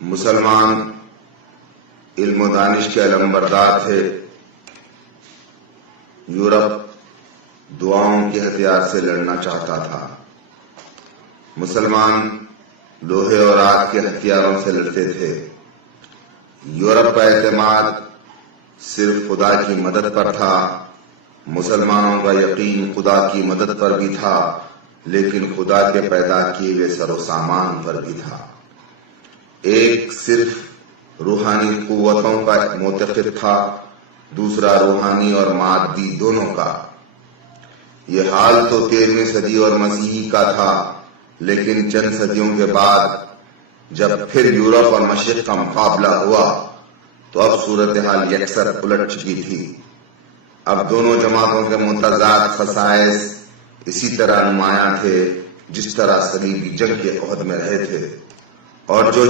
مسلمان علم و دانش کے علمبردار تھے، یورپ دعاؤں کے ہتھیار سے لڑنا چاہتا تھا۔ مسلمان لوہے اور آگ کے ہتھیاروں سے لڑتے تھے۔ یورپ کا اعتماد صرف خدا کی مدد پر تھا، مسلمانوں کا یقین خدا کی مدد پر بھی تھا، لیکن خدا کے پیدا کیے ہوئے سر و سامان پر بھی تھا۔ ایک صرف روحانی قوتوں کا معتقد تھا، دوسرا روحانی اور مادی دونوں کا۔ یہ حال تو 13ویں صدی اور مسیحی کا تھا، لیکن چند صدیوں کے بعد جب پھر یورپ اور مشرق کا مقابلہ ہوا تو اب صورتحال یکسر الٹ چکی تھی۔ اب دونوں جماعتوں کے متضاد خصائص اسی طرح نمایاں تھے جس طرح صلیبی جنگ کے عہد میں رہے تھے، اور جو